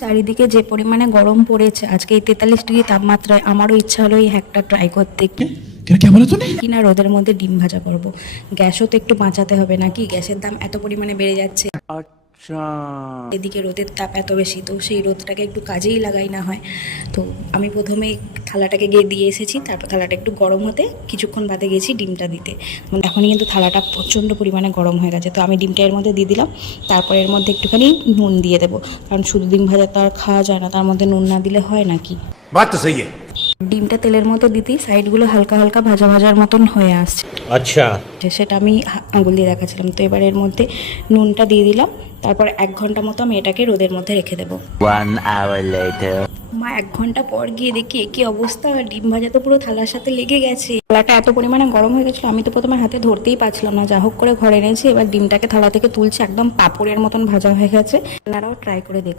চারিদিকে যে পরিমাণে গরম পড়েছে আজকে এই 43 ডিগ্রি তাপমাত্রায়, আমারও ইচ্ছা হলো এই হ্যাকটা ট্রাই করতে। क्या बोला तूने? কিনা রোদের মধ্যে ডিম ভাজা করব। গ্যাসও তো একটু বাঁচাতে হবে নাকি, গ্যাসের দাম এত পরিমাণে বেড়ে যাচ্ছে। এদিকে রোদের তাপ এত বেশি, তো সেই রোদটাকে একটু কাজেই লাগাই না হয়। তো আমি প্রথমে থালাটাকে গিয়ে দিয়ে এসেছি, তারপর থালাটা একটু গরম হতে কিছুক্ষণ বাদে গেছি ডিমটা দিতে। এখনই কিন্তু থালাটা প্রচণ্ড পরিমাণে গরম হয়ে গেছে, তো আমি ডিমটা এর মধ্যে দিয়ে দিলাম। তারপর এর মধ্যে একটুখানি নুন দিয়ে দেবো, কারণ শুধু ডিম ভাজা তো আর খাওয়া যায় না, তার মধ্যে নুন না দিলে হয় নাকি। बात तो सही है। ডিমটা তেলের মধ্যে দিতেই সাইডগুলো হালকা হালকা ভাজা ভাজার মতন হয়ে আসছে। अच्छा। সেটা আমি আঙুল দিয়ে দেখাচ্ছিলাম। তো এবার এর মধ্যে নুনটা দিয়ে দিলাম। তারপর 1 ঘন্টা মতো আমি এটাকে রোদের মধ্যে রেখে দেবো। 1 hour later. 1 ঘন্টা পর গিয়ে দেখি কি অবস্থা, ডিম ভাজা তো পুরো থালার সাথে লেগে গেছে। থালাটা এত পরিমাণে গরম হয়ে গেছিলো, আমি তো প্রথমে হাতে ধরতেই পারছিলাম না। যা হোক করে ঘরে এনেছি, এবার ডিমটাকে থালা থেকে তুলছি, একদম পাঁপড়ের মতন ভাজা হয়ে গেছে। আপনারাও ট্রাই করে দেখুন।